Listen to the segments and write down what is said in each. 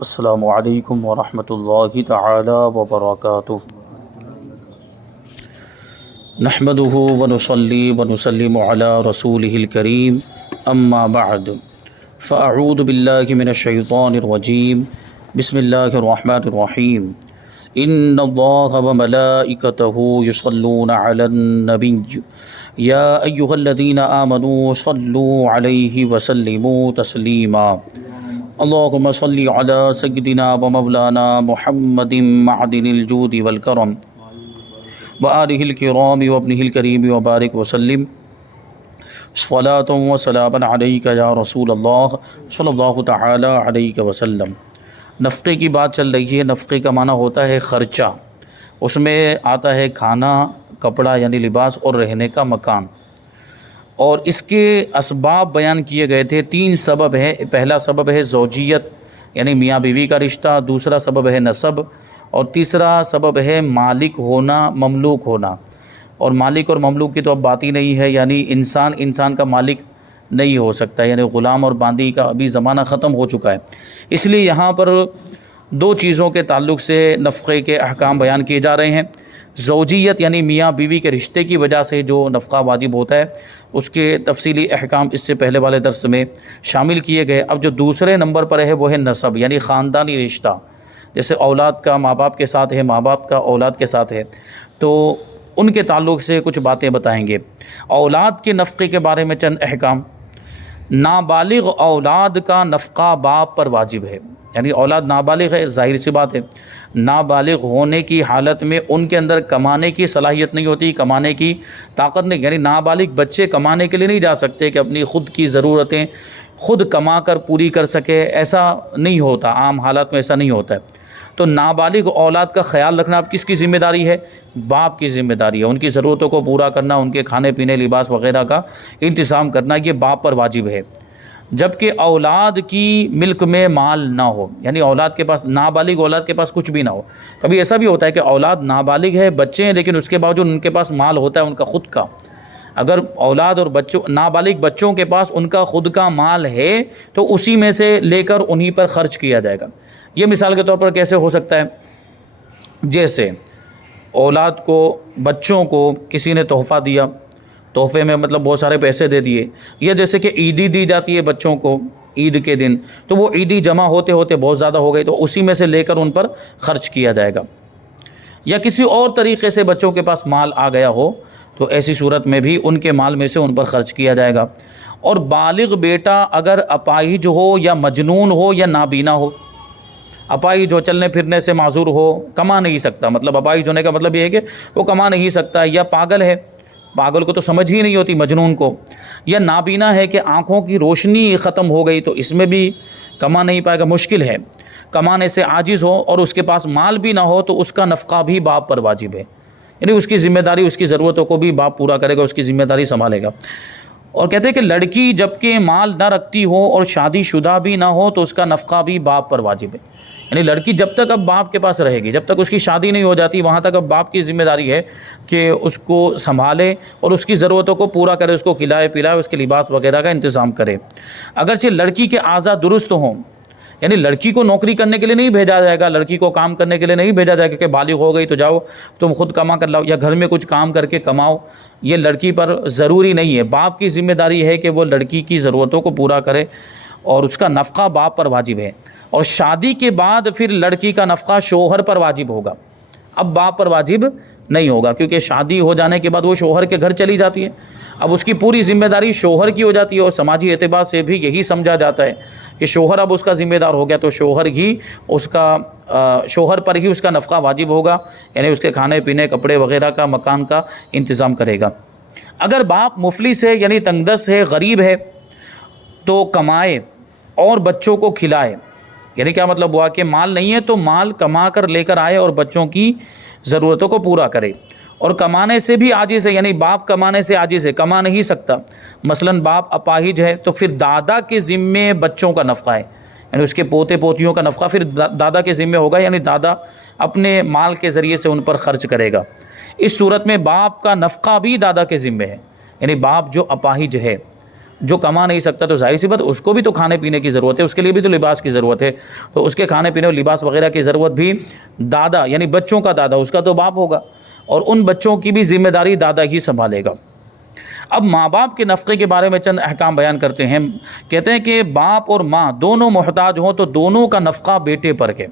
السلام علیکم ورحمۃ اللہ تعالی وبرکاتہ۔ نحمده ونصلی ونسلم علی رسولہ الکریم، اما بعد فاعوذ باللہ من الشیطان الرجیم، بسم اللہ الرحمن الرحیم۔ ان اللہ وملائکتہ یصلون علی النبی یا ایہا الذین آمنوا صلوا علیہ وسلموا تسلیما۔ اللہم صلی علی سیدنا و مولانا محمد معدن الجود والکرم وآلہ الکرام وابنہ الکریم وبارک وسلم صلاۃ و سلاما علیک یا رسول اللہ صلی اللہ تعالی علیہ وسلم۔ نفقے کی بات چل رہی ہے۔ نفقے کا معنی ہوتا ہے خرچہ، اس میں آتا ہے کھانا، کپڑا یعنی لباس اور رہنے کا مکان، اور اس کے اسباب بیان کیے گئے تھے۔ 3 سبب ہیں۔ پہلا سبب ہے زوجیت یعنی میاں بیوی کا رشتہ، دوسرا سبب ہے نسب، اور تیسرا سبب ہے مالک ہونا، مملوک ہونا۔ اور مالک اور مملوک کی تو اب بات ہی نہیں ہے، یعنی انسان کا مالک نہیں ہو سکتا، یعنی غلام اور باندی کا ابھی زمانہ ختم ہو چکا ہے۔ اس لیے یہاں پر 2 چیزوں کے تعلق سے نفقے کے احکام بیان کیے جا رہے ہیں۔ زوجیت یعنی میاں بیوی کے رشتے کی وجہ سے جو نفقہ واجب ہوتا ہے، اس کے تفصیلی احکام اس سے پہلے والے درس میں شامل کیے گئے۔ اب جو دوسرے نمبر پر ہے وہ ہے نسب یعنی خاندانی رشتہ، جیسے اولاد کا ماں باپ کے ساتھ ہے، ماں باپ کا اولاد کے ساتھ ہے، تو ان کے تعلق سے کچھ باتیں بتائیں گے۔ اولاد کے نفقے کے بارے میں چند احکام۔ نابالغ اولاد کا نفقہ باپ پر واجب ہے، یعنی اولاد نابالغ ہے، ظاہر سی بات ہے۔ نابالغ ہونے کی حالت میں ان کے اندر کمانے کی صلاحیت نہیں ہوتی، کمانے کی طاقت نہیں، یعنی نابالغ بچے کمانے کے لیے نہیں جا سکتے کہ اپنی خود کی ضرورتیں خود کما کر پوری کر سکے، ایسا نہیں ہوتا، عام حالات میں ایسا نہیں ہوتا ہے۔ تو نابالغ اولاد کا خیال رکھنا اب کس کی ذمہ داری ہے؟ باپ کی ذمہ داری ہے۔ ان کی ضرورتوں کو پورا کرنا، ان کے کھانے پینے، لباس وغیرہ کا انتظام کرنا، یہ باپ پر واجب ہے۔ جبکہ اولاد کی ملک میں مال نہ ہو، یعنی اولاد کے پاس، نابالغ اولاد کے پاس کچھ بھی نہ ہو۔ کبھی ایسا بھی ہوتا ہے کہ اولاد نابالغ ہے، بچے ہیں، لیکن اس کے باوجود ان کے پاس مال ہوتا ہے ان کا خود کا۔ اگر اولاد اور نابالغ بچوں کے پاس ان کا خود کا مال ہے تو اسی میں سے لے کر انہی پر خرچ کیا جائے گا۔ یہ مثال کے طور پر کیسے ہو سکتا ہے؟ جیسے اولاد کو، بچوں کو کسی نے تحفہ دیا، تحفے میں مطلب بہت سارے پیسے دے دیے، یا جیسے کہ عیدی دی جاتی ہے بچوں کو عید کے دن، تو وہ عیدی جمع ہوتے ہوتے بہت زیادہ ہو گئی تو اسی میں سے لے کر ان پر خرچ کیا جائے گا۔ یا کسی اور طریقے سے بچوں کے پاس مال آ گیا ہو تو ایسی صورت میں بھی ان کے مال میں سے ان پر خرچ کیا جائے گا۔ اور بالغ بیٹا اگر اپاہج ہو یا مجنون ہو یا نابینا ہو، اپاہج جو چلنے پھرنے سے معذور ہو، کما نہیں سکتا، مطلب اپاہج ہونے کا مطلب یہ ہے کہ وہ کما نہیں سکتا، یا پاگل ہے، پاگل کو تو سمجھ ہی نہیں ہوتی، مجنون کو، یا نابینا ہے کہ آنکھوں کی روشنی ختم ہو گئی تو اس میں بھی کما نہیں پائے گا، مشکل ہے، کمانے سے عاجز ہو اور اس کے پاس مال بھی نہ ہو تو اس کا نفقہ بھی باپ پر واجب ہے، یعنی اس کی ذمہ داری، اس کی ضرورتوں کو بھی باپ پورا کرے گا، اس کی ذمہ داری سنبھالے گا۔ اور کہتے ہیں کہ لڑکی جب کہ مال نہ رکھتی ہو اور شادی شدہ بھی نہ ہو تو اس کا نفقہ بھی باپ پر واجب ہے، یعنی لڑکی جب تک اب باپ کے پاس رہے گی، جب تک اس کی شادی نہیں ہو جاتی، وہاں تک اب باپ کی ذمہ داری ہے کہ اس کو سنبھالے اور اس کی ضرورتوں کو پورا کرے، اس کو کھلائے پلائے، اس کے لباس وغیرہ کا انتظام کرے۔ اگرچہ لڑکی کے اعضاء درست ہوں، یعنی لڑکی کو نوکری کرنے کے لیے نہیں بھیجا جائے گا، لڑکی کو کام کرنے کے لیے نہیں بھیجا جائے گا کہ بالغ ہو گئی تو جاؤ تم خود کما کر لاؤ، یا گھر میں کچھ کام کر کے کماؤ، یہ لڑکی پر ضروری نہیں ہے۔ باپ کی ذمہ داری ہے کہ وہ لڑکی کی ضرورتوں کو پورا کرے اور اس کا نفقہ باپ پر واجب ہے۔ اور شادی کے بعد پھر لڑکی کا نفقہ شوہر پر واجب ہوگا، اب باپ پر واجب نہیں ہوگا، کیونکہ شادی ہو جانے کے بعد وہ شوہر کے گھر چلی جاتی ہے، اب اس کی پوری ذمہ داری شوہر کی ہو جاتی ہے، اور سماجی اعتبار سے بھی یہی سمجھا جاتا ہے کہ شوہر اب اس کا ذمہ دار ہو گیا تو شوہر پر ہی اس کا نفقہ واجب ہوگا، یعنی اس کے کھانے پینے، کپڑے وغیرہ کا، مکان کا انتظام کرے گا۔ اگر باپ مفلس ہے یعنی تنگدست ہے، غریب ہے، تو کمائے اور بچوں کو کھلائے، یعنی کیا مطلب ہوا کہ مال نہیں ہے تو مال کما کر لے کر آئے اور بچوں کی ضرورتوں کو پورا کرے۔ اور کمانے سے بھی عاجز ہے، یعنی باپ کمانے سے عاجز ہے، کما نہیں سکتا، مثلا باپ اپاہج ہے تو پھر دادا کے ذمے بچوں کا نفقہ ہے، یعنی اس کے پوتے پوتیوں کا نفقہ پھر دادا کے ذمے ہوگا، یعنی دادا اپنے مال کے ذریعے سے ان پر خرچ کرے گا۔ اس صورت میں باپ کا نفقہ بھی دادا کے ذمے ہے، یعنی باپ جو اپاہج ہے جو کما نہیں سکتا تو ظاہر سی بات اس کو بھی تو کھانے پینے کی ضرورت ہے، اس کے لیے بھی تو لباس کی ضرورت ہے، تو اس کے کھانے پینے اور لباس وغیرہ کی ضرورت بھی دادا یعنی بچوں کا دادا، اس کا تو باپ ہوگا، اور ان بچوں کی بھی ذمہ داری دادا ہی سنبھالے گا۔ اب ماں باپ کے نفقے کے بارے میں چند احکام بیان کرتے ہیں۔ کہتے ہیں کہ باپ اور ماں دونوں محتاج ہوں تو دونوں کا نفقہ بیٹے پر ہے،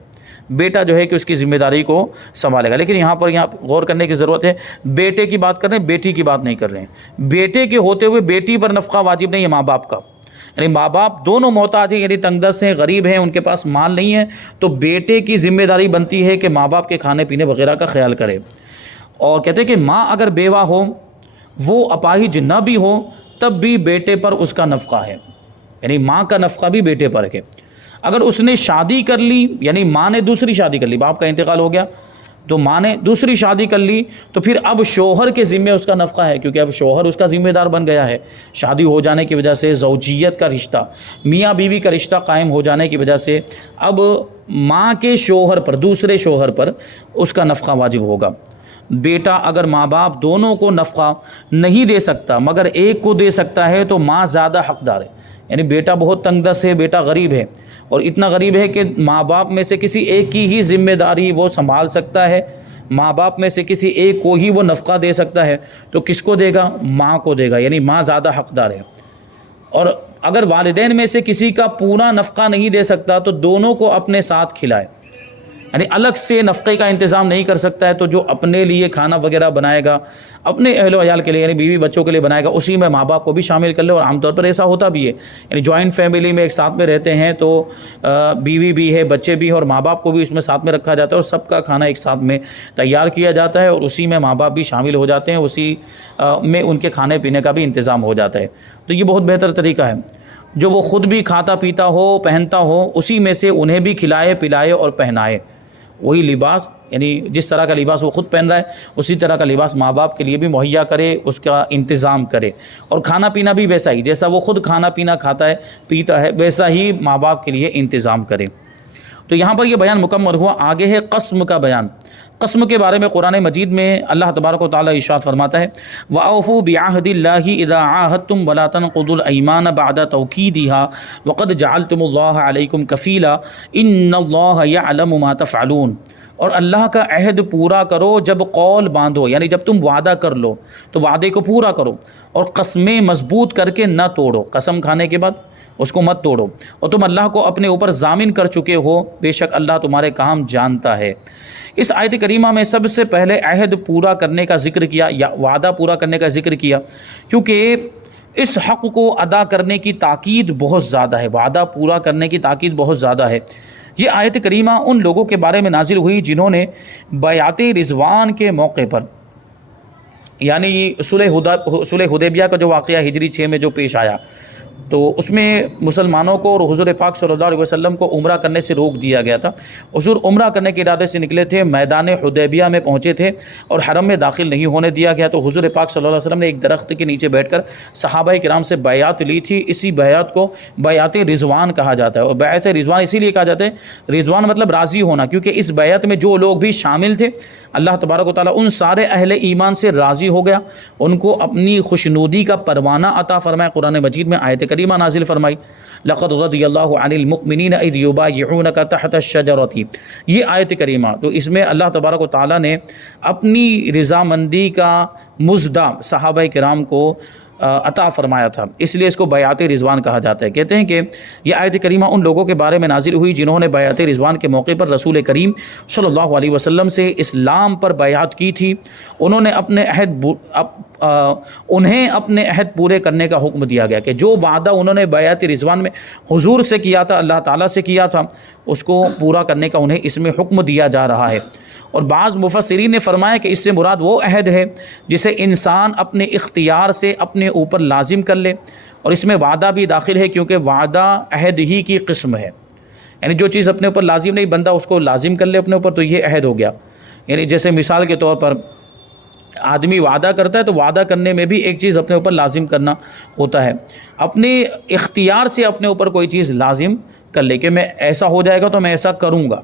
بیٹا جو ہے کہ اس کی ذمہ داری کو سنبھالے گا۔ لیکن یہاں غور کرنے کی ضرورت ہے، بیٹے کی بات کر رہے ہیں، بیٹی کی بات نہیں کر رہے ہیں۔ بیٹے کے ہوتے ہوئے بیٹی پر نفقہ واجب نہیں ہے ماں باپ کا، یعنی ماں باپ دونوں محتاج ہیں، یعنی تنگ دست ہیں، غریب ہیں، ان کے پاس مال نہیں ہے، تو بیٹے کی ذمہ داری بنتی ہے کہ ماں باپ کے کھانے پینے وغیرہ کا خیال کرے۔ اور کہتے ہیں کہ ماں اگر بیوہ ہو، وہ اپاہج نہ بھی ہو، تب بھی بیٹے پر اس کا نفقہ ہے، یعنی ماں کا نفقہ بھی بیٹے پر ہے۔ اگر اس نے شادی کر لی، یعنی ماں نے دوسری شادی کر لی، باپ کا انتقال ہو گیا تو ماں نے دوسری شادی کر لی، تو پھر اب شوہر کے ذمے اس کا نفقہ ہے، کیونکہ اب شوہر اس کا ذمہ دار بن گیا ہے۔ شادی ہو جانے کی وجہ سے زوجیت کا رشتہ، میاں بیوی کا رشتہ قائم ہو جانے کی وجہ سے اب ماں کے شوہر پر، دوسرے شوہر پر اس کا نفقہ واجب ہوگا۔ بیٹا اگر ماں باپ دونوں کو نفقہ نہیں دے سکتا مگر ایک کو دے سکتا ہے تو ماں زیادہ حقدار ہے، یعنی بیٹا بہت تنگ دست ہے، بیٹا غریب ہے، اور اتنا غریب ہے کہ ماں باپ میں سے کسی ایک کی ہی ذمہ داری وہ سنبھال سکتا ہے، ماں باپ میں سے کسی ایک کو ہی وہ نفقہ دے سکتا ہے، تو کس کو دے گا؟ ماں کو دے گا، یعنی ماں زیادہ حقدار ہے۔ اور اگر والدین میں سے کسی کا پورا نفقہ نہیں دے سکتا تو دونوں کو اپنے ساتھ کھلائے، یعنی الگ سے نفقے کا انتظام نہیں کر سکتا ہے تو جو اپنے لیے کھانا وغیرہ بنائے گا، اپنے اہل و عیال کے لیے یعنی بیوی بچوں کے لیے بنائے گا، اسی میں ماں باپ کو بھی شامل کر لے۔ اور عام طور پر ایسا ہوتا بھی ہے، یعنی جوائنٹ فیملی میں ایک ساتھ میں رہتے ہیں تو بیوی بھی ہے، بچے بھی ہیں، اور ماں باپ کو بھی اس میں ساتھ میں رکھا جاتا ہے، اور سب کا کھانا ایک ساتھ میں تیار کیا جاتا ہے، اور اسی میں ماں باپ بھی شامل ہو جاتے ہیں، اسی میں ان کے کھانے پینے کا بھی انتظام ہو جاتا ہے۔ تو یہ بہت بہتر طریقہ ہے، جو وہ خود بھی کھاتا پیتا ہو، پہنتا ہو، اسی میں سے انہیں بھی کھلائے پلائے اور پہنائے۔ وہی لباس، یعنی جس طرح کا لباس وہ خود پہن رہا ہے اسی طرح کا لباس ماں باپ کے لیے بھی مہیا کرے، اس کا انتظام کرے، اور کھانا پینا بھی ویسا ہی، جیسا وہ خود کھانا پینا کھاتا ہے پیتا ہے ویسا ہی ماں باپ کے لیے انتظام کرے۔ تو یہاں پر یہ بیان مکمل ہوا۔ آگے ہے قسم کا بیان۔ قسم کے بارے میں قرآن مجید میں اللہ تبارک و تعالیٰ ارشاد فرماتا ہے، وَأَوْفُوا بِعَهْدِ اللَّهِ إِذَا عَاهَدتُّمْ وَلَا تَنقُضُوا الْأَيْمَانَ بَعْدَ تَوْكِيدِهَا وَقَدْ جَعَلْتُمُ اللَّهَ عَلَيْكُمْ كَفِيلًا إِنَّ اللَّهَ يَعْلَمُ مَا تَفْعَلُونَ۔ اور اللہ کا عہد پورا کرو جب قول باندھو، یعنی جب تم وعدہ کر لو تو وعدے کو پورا کرو، اور قسمیں مضبوط کر کے نہ توڑو، قسم کھانے کے بعد اس کو مت توڑو، اور تم اللہ کو اپنے اوپر ضامن کر چکے ہو، بے شک اللہ تمہارے کام جانتا ہے۔ اس آیت کریمہ میں سب سے پہلے عہد پورا کرنے کا ذکر کیا، یا وعدہ پورا کرنے کا ذکر کیا، کیونکہ اس حق کو ادا کرنے کی تاکید بہت زیادہ ہے، وعدہ پورا کرنے کی تاکید بہت زیادہ ہے۔ یہ آیت کریمہ ان لوگوں کے بارے میں نازل ہوئی جنہوں نے بیعت رضوان کے موقع پر، یعنی صلح حدیبیہ کا جو واقعہ ہجری 6 میں جو پیش آیا، تو اس میں مسلمانوں کو اور حضور پاک صلی اللہ علیہ وسلم کو عمرہ کرنے سے روک دیا گیا تھا۔ حضور عمرہ کرنے کے ارادے سے نکلے تھے، میدان حدیبیہ میں پہنچے تھے اور حرم میں داخل نہیں ہونے دیا گیا، تو حضور پاک صلی اللہ علیہ وسلم نے ایک درخت کے نیچے بیٹھ کر صحابہ کرام سے بیعت لی تھی۔ اسی بیعت کو بیعت رضوان کہا جاتا ہے، اور بیعت رضوان اسی لیے کہا جاتا ہے، رضوان مطلب راضی ہونا، کیونکہ اس بیعت میں جو لوگ بھی شامل تھے اللہ تبارک و تعالیٰ ان سارے اہل ایمان سے راضی ہو گیا، ان کو اپنی خوشنودی کا پروانہ عطا فرمایا۔ قرآن مجید میں آیت کریمہ نازل فرمائی، لقد رضی اللہ عن المؤمنین اذ یبایعونک تحت الشجرۃ، یہ آیت کریمہ، تو اس میں اللہ تبارک و تعالیٰ نے اپنی رضامندی کا مزدہ صحابہ کرام کو عطا فرمایا تھا، اس لیے اس کو بیعت رضوان کہا جاتا ہے۔ کہتے ہیں کہ یہ آیت کریمہ ان لوگوں کے بارے میں نازل ہوئی جنہوں نے بیعت رضوان کے موقع پر رسول کریم صلی اللہ علیہ وسلم سے اسلام پر بیعت کی تھی۔ انہیں اپنے عہد پورے کرنے کا حکم دیا گیا کہ جو وعدہ انہوں نے بیعت رضوان میں حضور سے کیا تھا، اللہ تعالیٰ سے کیا تھا، اس کو پورا کرنے کا انہیں اس میں حکم دیا جا رہا ہے۔ اور بعض مفسرین نے فرمایا کہ اس سے مراد وہ عہد ہے جسے انسان اپنے اختیار سے اپنے اوپر لازم کر لے، اور اس میں وعدہ بھی داخل ہے کیونکہ وعدہ عہد ہی کی قسم ہے، یعنی جو چیز اپنے اوپر لازم نہیں، بندہ اس کو لازم کر لے اپنے اوپر، تو یہ عہد ہو گیا۔ یعنی جیسے مثال کے طور پر آدمی وعدہ کرتا ہے تو وعدہ کرنے میں بھی ایک چیز اپنے اوپر لازم کرنا ہوتا ہے، اپنے اختیار سے اپنے اوپر کوئی چیز لازم کر لے کہ میں ایسا ہو جائے گا تو میں ایسا کروں گا،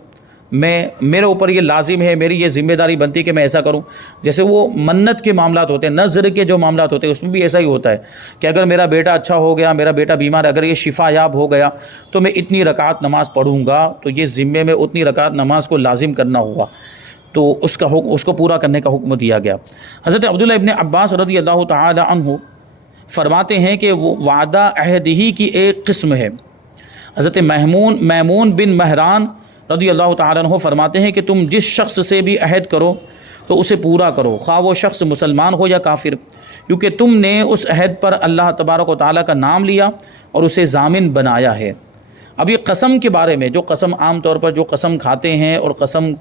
میرے اوپر یہ لازم ہے، میری یہ ذمہ داری بنتی ہے کہ میں ایسا کروں. جیسے وہ منت کے معاملات ہوتے ہیں، نظر کے جو معاملات ہوتے ہیں، اس میں بھی ایسا ہی ہوتا ہے کہ اگر میرا بیٹا اچھا ہو گیا، میرا بیٹا بیمار ہے، اگر یہ شفا یاب ہو گیا تو میں اتنی رکعت نماز پڑھوں گا، تو یہ ذمے میں اتنی رکعت نماز کو لازم کرنا ہوگا، تو اس کو پورا کرنے کا حکم دیا گیا. حضرت عبداللہ ابن عباس رضی اللہ تعالی عنہ فرماتے ہیں کہ وہ وعدہ عہد ہی کی ایک قسم ہے. حضرت میمون بن مہران رضی اللہ تعالیٰ عنہ فرماتے ہیں کہ تم جس شخص سے بھی عہد کرو تو اسے پورا کرو، خواہ وہ شخص مسلمان ہو یا کافر، کیونکہ تم نے اس عہد پر اللہ تبارک و تعالیٰ کا نام لیا اور اسے ضامن بنایا ہے. اب یہ قسم کے بارے میں، جو قسم عام طور پر جو قسم کھاتے ہیں، اور قسم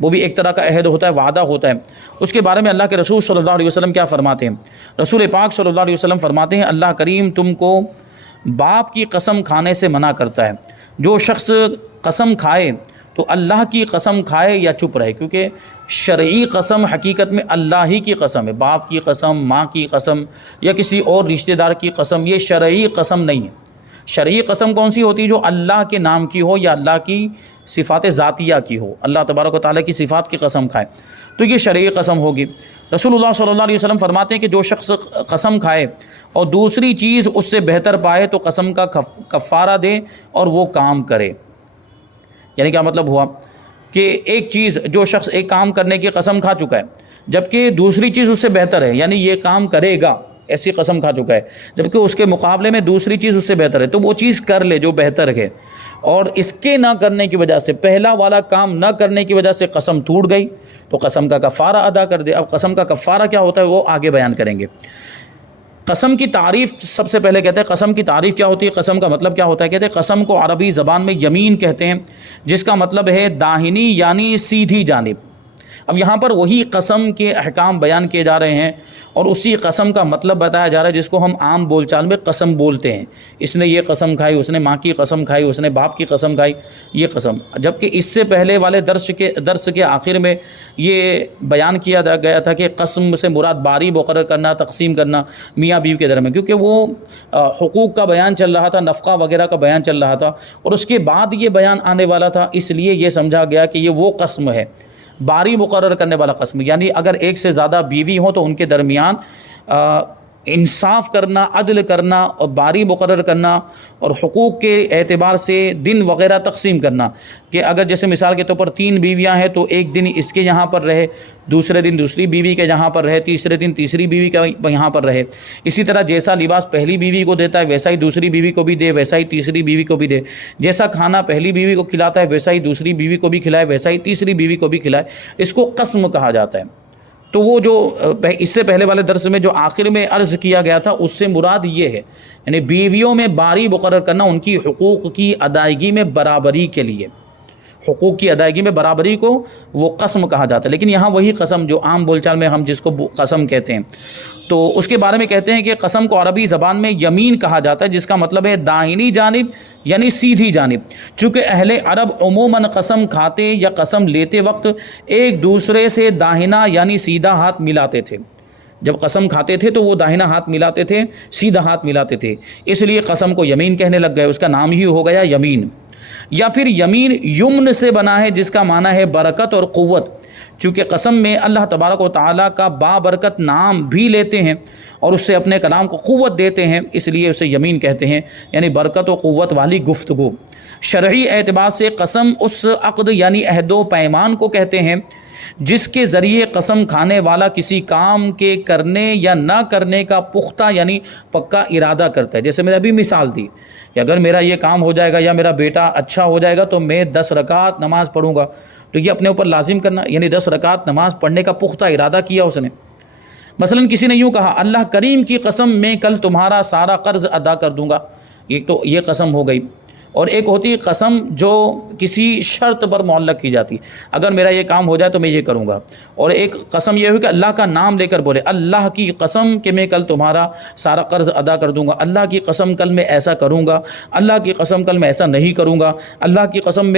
وہ بھی ایک طرح کا عہد ہوتا ہے، وعدہ ہوتا ہے، اس کے بارے میں اللہ کے رسول صلی اللہ علیہ وسلم کیا فرماتے ہیں؟ رسول پاک صلی اللہ علیہ وسلم فرماتے ہیں اللہ کریم تم کو باپ کی قسم کھانے سے منع کرتا ہے. جو شخص قسم کھائے تو اللہ کی قسم کھائے یا چپ رہے، کیونکہ شرعی قسم حقیقت میں اللہ ہی کی قسم ہے. باپ کی قسم، ماں کی قسم یا کسی اور رشتہ دار کی قسم، یہ شرعی قسم نہیں ہے. شرعی قسم کون سی ہوتی ہے؟ جو اللہ کے نام کی ہو یا اللہ کی صفات ذاتیہ کی ہو، اللہ تبارک و تعالیٰ کی صفات کی قسم کھائے تو یہ شرعی قسم ہوگی. رسول اللہ صلی اللہ علیہ وسلم فرماتے ہیں کہ جو شخص قسم کھائے اور دوسری چیز اس سے بہتر پائے تو قسم کا کفارہ دے اور وہ کام کرے. یعنی کیا مطلب ہوا کہ ایک چیز، جو شخص ایک کام کرنے کی قسم کھا چکا ہے جبکہ دوسری چیز اس سے بہتر ہے، یعنی یہ کام کرے گا ایسی قسم کھا چکا ہے، جبکہ اس کے مقابلے میں دوسری چیز اس سے بہتر ہے، تو وہ چیز کر لے جو بہتر ہے. اور اس کے نہ کرنے کی وجہ سے، پہلا والا کام نہ کرنے کی وجہ سے قسم ٹوٹ گئی تو قسم کا کفارہ ادا کر دے. اب قسم کا کفارہ کیا ہوتا ہے وہ آگے بیان کریں گے. قسم کی تعریف سب سے پہلے کہتے ہیں، قسم کی تعریف کیا ہوتی ہے، قسم کا مطلب کیا ہوتا ہے؟ کہتے ہیں قسم کو عربی زبان میں یمین کہتے ہیں، جس کا مطلب ہے داہنی یعنی سیدھی جانب. اب یہاں پر وہی قسم کے احکام بیان کیے جا رہے ہیں اور اسی قسم کا مطلب بتایا جا رہا ہے جس کو ہم عام بول چال میں قسم بولتے ہیں. اس نے یہ قسم کھائی، اس نے ماں کی قسم کھائی، اس نے باپ کی قسم کھائی، یہ قسم. جبکہ اس سے پہلے والے درس کے آخر میں یہ بیان کیا گیا تھا کہ قسم سے مراد باری مقرر کرنا، تقسیم کرنا میاں بیوی کے درمیان، کیونکہ وہ حقوق کا بیان چل رہا تھا، نفقہ وغیرہ کا بیان چل رہا تھا اور اس کے بعد یہ بیان آنے والا تھا، اس لیے یہ سمجھا گیا کہ یہ وہ قسم ہے، باری مقرر کرنے والا قسم. یعنی اگر ایک سے زیادہ بیوی ہوں تو ان کے درمیان انصاف کرنا، عدل کرنا اور باری مقرر کرنا اور حقوق کے اعتبار سے دن وغیرہ تقسیم کرنا. کہ اگر جیسے مثال کے طور پر 3 بیویاں ہیں تو ایک دن اس کے یہاں پر رہے، دوسرے دن دوسری بیوی کے یہاں پر رہے، تیسرے دن تیسری بیوی کے یہاں پر رہے. اسی طرح جیسا لباس پہلی بیوی کو دیتا ہے ویسا ہی دوسری بیوی کو بھی دے، ویسا ہی تیسری بیوی کو بھی دے. جیسا کھانا پہلی بیوی کو کھلاتا ہے ویسا ہی دوسری بیوی کو بھی کھلائے، ویسا ہی تیسری بیوی کو بھی کھلائے. اس کو قسم کہا جاتا ہے. تو وہ جو اس سے پہلے والے درس میں جو آخر میں عرض کیا گیا تھا اس سے مراد یہ ہے، یعنی بیویوں میں باری مقرر کرنا، ان کی حقوق کی ادائیگی میں برابری کے لیے، حقوق کی ادائیگی میں برابری کو وہ قسم کہا جاتا ہے. لیکن یہاں وہی قسم جو عام بول چال میں ہم جس کو قسم کہتے ہیں، تو اس کے بارے میں کہتے ہیں کہ قسم کو عربی زبان میں یمین کہا جاتا ہے، جس کا مطلب ہے داہنی جانب یعنی سیدھی جانب. چونکہ اہل عرب عموماً قسم کھاتے یا قسم لیتے وقت ایک دوسرے سے داہنا یعنی سیدھا ہاتھ ملاتے تھے. جب قسم کھاتے تھے تو وہ داہنا ہاتھ ملاتے تھے، سیدھا ہاتھ ملاتے تھے، اس لیے قسم کو یمین کہنے لگ گئے، اس کا نام ہی ہو گیا یمین. یا پھر یمین یمن سے بنا ہے جس کا معنی ہے برکت اور قوت. چونکہ قسم میں اللہ تبارک و تعالیٰ کا بابرکت نام بھی لیتے ہیں اور اس سے اپنے کلام کو قوت دیتے ہیں، اس لیے اسے یمین کہتے ہیں، یعنی برکت و قوت والی گفتگو. شرعی اعتبار سے قسم اس عقد یعنی عہد و پیمان کو کہتے ہیں جس کے ذریعے قسم کھانے والا کسی کام کے کرنے یا نہ کرنے کا پختہ یعنی پکا ارادہ کرتا ہے. جیسے میں نے ابھی مثال دی کہ اگر میرا یہ کام ہو جائے گا یا میرا بیٹا اچھا ہو جائے گا تو میں 10 رکعت نماز پڑھوں گا، تو یہ اپنے اوپر لازم کرنا، یعنی 10 رکعت نماز پڑھنے کا پختہ ارادہ کیا اس نے. مثلا کسی نے یوں کہا اللہ کریم کی قسم میں کل تمہارا سارا قرض ادا کر دوں گا، تو یہ قسم ہو گئی. اور ایک ہوتی ہے قسم جو کسی شرط پر معلق کی جاتی ہے، اگر میرا یہ کام ہو جائے تو میں یہ کروں گا. اور ایک قسم یہ ہوئی کہ اللہ کا نام لے کر بولے اللہ کی قسم کہ میں کل تمہارا سارا قرض ادا کر دوں گا، اللہ کی قسم کل میں ایسا کروں گا، اللہ کی قسم کل میں ایسا نہیں کروں گا، اللہ کی قسم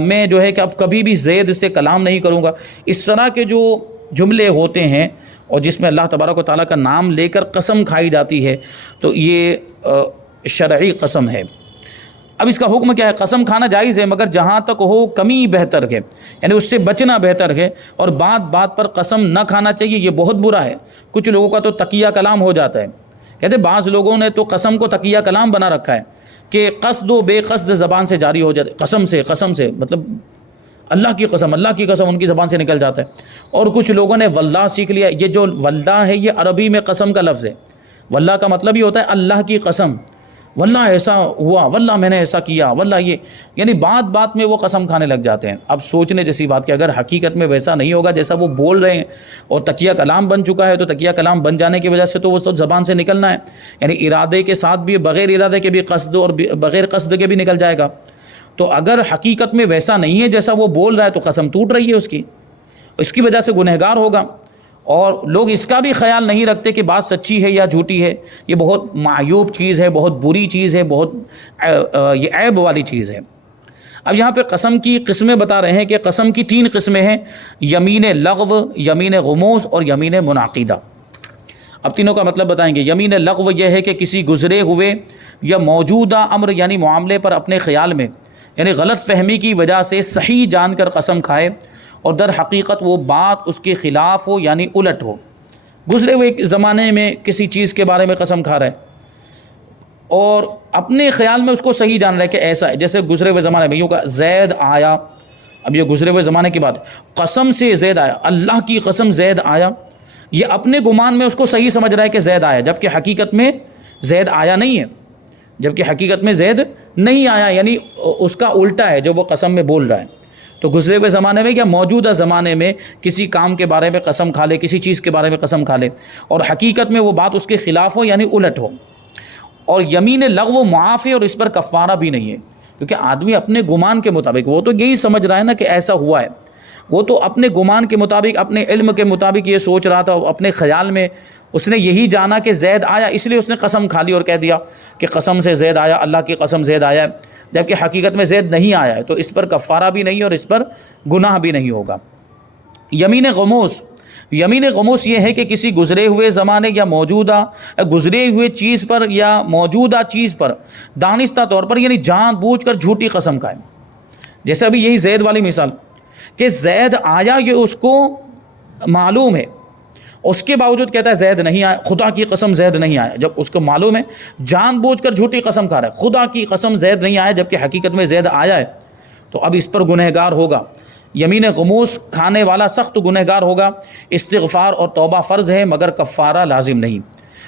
میں جو ہے کہ اب کبھی بھی زید سے کلام نہیں کروں گا. اس طرح کے جو جملے ہوتے ہیں اور جس میں اللہ تبارک و تعالیٰ کا نام لے کر قسم کھائی جاتی ہے تو یہ شرعی قسم ہے. اب اس کا حکم کیا ہے؟ قسم کھانا جائز ہے مگر جہاں تک ہو کمی بہتر ہے، یعنی اس سے بچنا بہتر ہے، اور بات بات پر قسم نہ کھانا چاہیے، یہ بہت برا ہے۔ کچھ لوگوں کا تو تقیہ کلام ہو جاتا ہے، کہتے ہیں بعض لوگوں نے تو قسم کو تقیہ کلام بنا رکھا ہے کہ قصد و بے قصد زبان سے جاری ہو جاتا ہے، قسم سے مطلب اللہ کی قسم ان کی زبان سے نکل جاتا ہے۔ اور کچھ لوگوں نے واللہ سیکھ لیا۔ یہ جو واللہ ہے یہ عربی میں قسم کا لفظ ہے۔ واللہ کا مطلب یہ ہوتا ہے اللہ کی قسم، واللہ ایسا ہوا، واللہ میں نے ایسا کیا، واللہ یہ، یعنی بات بات میں وہ قسم کھانے لگ جاتے ہیں۔ اب سوچنے جیسی بات کہ اگر حقیقت میں ویسا نہیں ہوگا جیسا وہ بول رہے ہیں اور تقیہ کلام بن چکا ہے، تو تقیہ کلام بن جانے کی وجہ سے تو وہ تو زبان سے نکلنا ہے، یعنی ارادے کے ساتھ بھی، بغیر ارادے کے بھی قصد اور بغیر قصد کے بھی نکل جائے گا۔ تو اگر حقیقت میں ویسا نہیں ہے جیسا وہ بول رہا ہے تو قسم ٹوٹ رہی ہے اس کی وجہ سے گنہگار ہوگا۔ اور لوگ اس کا بھی خیال نہیں رکھتے کہ بات سچی ہے یا جھوٹی ہے۔ یہ بہت معیوب چیز ہے، بہت بری چیز ہے، بہت یہ عیب والی چیز ہے۔ اب یہاں پہ قسم کی قسمیں بتا رہے ہیں کہ قسم کی 3 قسمیں ہیں: یمین لغو، یمین غموس اور یمین منعقدہ۔ اب تینوں کا مطلب بتائیں گے۔ یمین لغو یہ ہے کہ کسی گزرے ہوئے یا موجودہ امر یعنی معاملے پر اپنے خیال میں، یعنی غلط فہمی کی وجہ سے صحیح جان کر قسم کھائے اور در حقیقت وہ بات اس کے خلاف ہو یعنی الٹ ہو۔ گزرے ہوئے زمانے میں کسی چیز کے بارے میں قسم کھا رہا ہے اور اپنے خیال میں اس کو صحیح جان رہا ہے کہ ایسا ہے، جیسے گزرے ہوئے زمانے میں یوں کہ زید آیا، اب یہ گزرے ہوئے زمانے کی بات ہے، قسم سے زید آیا، اللہ کی قسم زید آیا، یہ اپنے گمان میں اس کو صحیح سمجھ رہا ہے کہ زید آیا، جبکہ حقیقت میں زید آیا نہیں ہے، نہیں آیا، یعنی اس کا الٹا ہے جو وہ قسم میں بول رہا ہے۔ تو گزرے ہوئے زمانے میں یا موجودہ زمانے میں کسی کام کے بارے میں قسم کھا لے، کسی چیز کے بارے میں قسم کھا لے اور حقیقت میں وہ بات اس کے خلاف ہو یعنی الٹ ہو۔ اور یمین لغو معاف ہے اور اس پر کفارہ بھی نہیں ہے، کیونکہ آدمی اپنے گمان کے مطابق، وہ تو یہی سمجھ رہا ہے نا کہ ایسا ہوا ہے، وہ تو اپنے گمان کے مطابق، اپنے علم کے مطابق یہ سوچ رہا تھا، اپنے خیال میں اس نے یہی جانا کہ زید آیا، اس لیے اس نے قسم کھا لی اور کہہ دیا کہ قسم سے زید آیا، اللہ کی قسم زید آیا، جبکہ حقیقت میں زید نہیں آیا ہے، تو اس پر کفارہ بھی نہیں اور اس پر گناہ بھی نہیں ہوگا۔ یمین غموس یہ ہے کہ کسی گزرے ہوئے زمانے یا موجودہ گزرے ہوئے چیز پر یا موجودہ چیز پر دانستہ طور پر یعنی جان بوجھ کر جھوٹی قسم کھائے۔ جیسے ابھی یہی زید والی مثال کہ زید آیا، یہ اس کو معلوم ہے، اس کے باوجود کہتا ہے زید نہیں آیا، خدا کی قسم زید نہیں آیا، جب اس کو معلوم ہے، جان بوجھ کر جھوٹی قسم کھا رہا ہے، خدا کی قسم زید نہیں آیا، جبکہ حقیقت میں زید آیا ہے، تو اب اس پر گنہگار ہوگا۔ یمین غموس کھانے والا سخت گنہگار ہوگا۔ استغفار اور توبہ فرض ہے مگر کفارہ لازم نہیں۔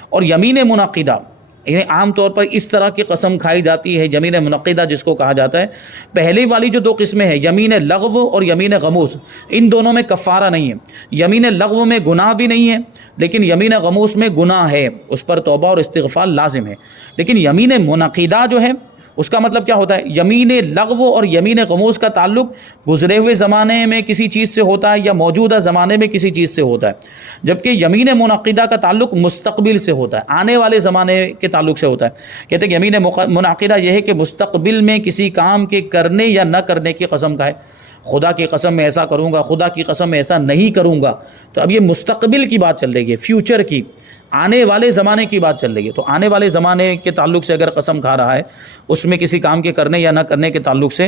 اور یمین منعقدہ، یعنی عام طور پر اس طرح کی قسم کھائی جاتی ہے، یمین منعقدہ جس کو کہا جاتا ہے۔ پہلے والی جو 2 قسمیں ہیں، یمین لغو اور یمین غموس، ان دونوں میں کفارہ نہیں ہے۔ یمین لغو میں گناہ بھی نہیں ہے، لیکن یمین غموس میں گناہ ہے، اس پر توبہ اور استغفار لازم ہے۔ لیکن یمین منعقدہ جو ہے اس کا مطلب کیا ہوتا ہے؟ یمین لغو اور یمین غموس کا تعلق گزرے ہوئے زمانے میں کسی چیز سے ہوتا ہے یا موجودہ زمانے میں کسی چیز سے ہوتا ہے، جبکہ یمین منعقدہ کا تعلق مستقبل سے ہوتا ہے، آنے والے زمانے کے تعلق سے ہوتا ہے۔ کہتے ہیں کہ یمین منعقدہ یہ ہے کہ مستقبل میں کسی کام کے کرنے یا نہ کرنے کی قسم کھائے، خدا کی قسم میں ایسا کروں گا، خدا کی قسم میں ایسا نہیں کروں گا، تو اب یہ مستقبل کی بات چل رہی ہے، فیوچر کی، آنے والے زمانے کی بات چل رہی ہے۔ تو آنے والے زمانے کے تعلق سے اگر قسم کھا رہا ہے اس میں کسی کام کے کرنے یا نہ کرنے کے تعلق سے،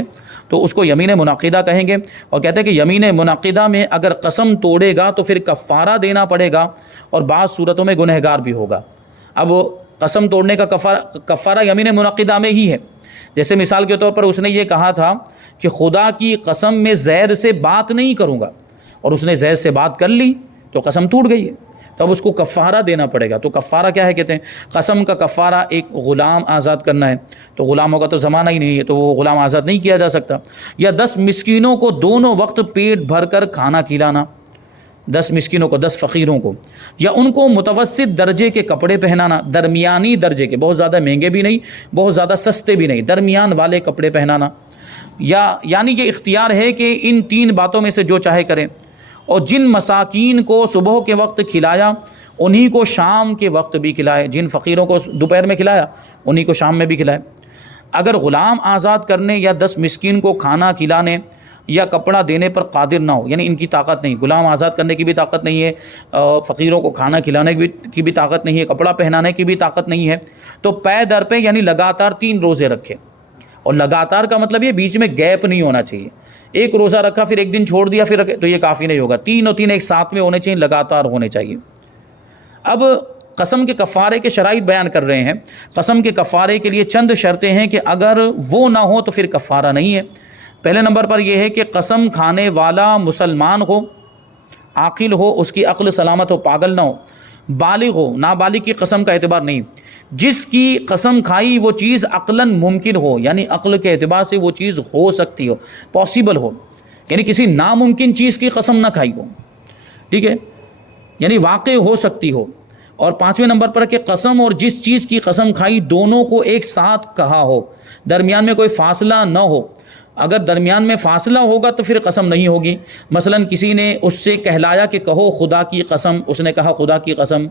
تو اس کو یمین منعقدہ کہیں گے۔ اور کہتے ہیں کہ یمین منعقدہ میں اگر قسم توڑے گا تو پھر کفارہ دینا پڑے گا اور بعض صورتوں میں گنہگار بھی ہوگا۔ اب قسم توڑنے کا کفارہ یمین منعقدہ میں ہی ہے۔ جیسے مثال کے طور پر اس نے یہ کہا تھا کہ خدا کی قسم میں زید سے بات نہیں کروں گا، اور اس نے زید سے بات کر لی تو قسم ٹوٹ گئی ہے، تو اب اس کو کفارہ دینا پڑے گا۔ تو کفارہ کیا ہے؟ کہتے ہیں قسم کا کفارہ ایک غلام آزاد کرنا ہے، تو غلاموں کا تو زمانہ ہی نہیں ہے، تو وہ غلام آزاد نہیں کیا جا سکتا، یا 10 مسکینوں کو دونوں وقت پیٹ بھر کر کھانا کھلانا، 10 مسکینوں کو، 10 فقیروں کو، یا ان کو متوسط درجے کے کپڑے پہنانا، درمیانی درجے کے، بہت زیادہ مہنگے بھی نہیں، بہت زیادہ سستے بھی نہیں، درمیان والے کپڑے پہنانا، یعنی یہ اختیار ہے کہ ان 3 باتوں میں سے جو چاہے کریں۔ اور جن مساکین کو صبح کے وقت کھلایا انہی کو شام کے وقت بھی کھلائے، جن فقیروں کو دوپہر میں کھلایا انہی کو شام میں بھی کھلائے۔ اگر غلام آزاد کرنے یا 10 مسکین کو کھانا کھلانے یا کپڑا دینے پر قادر نہ ہو، یعنی ان کی طاقت نہیں، غلام آزاد کرنے کی بھی طاقت نہیں ہے، فقیروں کو کھانا کھلانے کی بھی طاقت نہیں ہے، کپڑا پہنانے کی بھی طاقت نہیں ہے، تو پے در پہ یعنی لگاتار 3 روزے رکھے، اور لگاتار کا مطلب یہ بیچ میں گیپ نہیں ہونا چاہیے. ایک روزہ رکھا پھر ایک دن چھوڑ دیا پھر تو یہ کافی نہیں ہوگا. تین اور تین ایک ساتھ میں ہونے چاہیے, لگاتار ہونے چاہیے. اب قسم کے کفارے کے شرائط بیان کر رہے ہیں. قسم کے کفارے کے لیے چند شرطیں ہیں کہ اگر وہ نہ ہو تو پھر کفارہ نہیں ہے. پہلے نمبر پر یہ ہے کہ قسم کھانے والا مسلمان ہو, عاقل ہو, اس کی عقل سلامت ہو, پاگل نہ ہو, بالغ ہو. نابالغ کی قسم کا اعتبار نہیں. جس کی قسم کھائی وہ چیز عقلاً ممکن ہو, یعنی عقل کے اعتبار سے وہ چیز ہو سکتی ہو, پاسبل ہو, یعنی کسی ناممکن چیز کی قسم نہ کھائی ہو, ٹھیک ہے, یعنی واقع ہو سکتی ہو. اور پانچویں نمبر پر کہ قسم اور جس چیز کی قسم کھائی دونوں کو ایک ساتھ کہا ہو, درمیان میں کوئی فاصلہ نہ ہو. اگر درمیان میں فاصلہ ہوگا تو پھر قسم نہیں ہوگی. مثلا کسی نے اس سے کہلایا کہ کہو خدا کی قسم, اس نے کہا خدا کی قسم.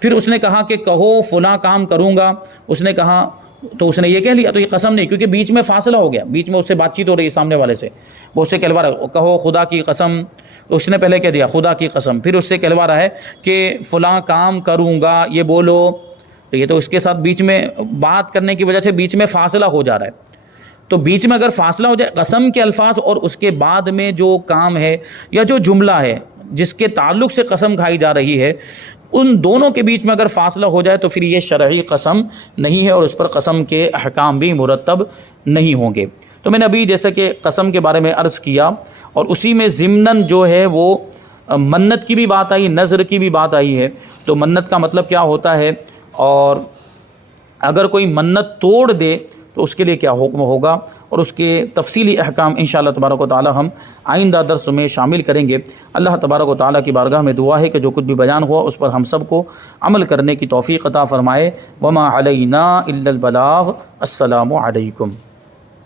پھر اس نے کہا کہ کہو فلاں کام کروں گا, اس نے کہا, تو اس نے یہ کہہ لیا تو یہ قسم نہیں, کیونکہ بیچ میں فاصلہ ہو گیا, بیچ میں اس سے بات چیت ہو رہی ہے سامنے والے سے, وہ اس سے کہلوا رہا ہے کہو خدا کی قسم, اس نے پہلے کہہ دیا خدا کی قسم, پھر اس سے کہلوا رہا ہے کہ فلاں کام کروں گا یہ بولو, تو یہ تو اس کے ساتھ بیچ میں بات کرنے کی وجہ سے بیچ میں فاصلہ ہو جا رہا ہے. تو بیچ میں اگر فاصلہ ہو جائے, قسم کے الفاظ اور اس کے بعد میں جو کام ہے یا جو جملہ ہے جس کے تعلق سے قسم کھائی جا رہی ہے, ان دونوں کے بیچ میں اگر فاصلہ ہو جائے تو پھر یہ شرعی قسم نہیں ہے اور اس پر قسم کے احکام بھی مرتب نہیں ہوں گے. تو میں نے ابھی جیسا کہ قسم کے بارے میں عرض کیا, اور اسی میں ضمناً جو ہے وہ منت کی بھی بات آئی, نذر کی بھی بات آئی ہے. تو منت کا مطلب کیا ہوتا ہے, اور اگر کوئی منت توڑ دے تو اس کے لیے کیا حکم ہوگا, اور اس کے تفصیلی احکام انشاءاللہ تبارک و تعالی ہم آئندہ درس میں شامل کریں گے. اللہ تبارک و تعالی کی بارگاہ میں دعا ہے کہ جو کچھ بھی بیان ہوا اس پر ہم سب کو عمل کرنے کی توفیق عطا فرمائے. وما علینا الا البلاغ. السلام علیکم.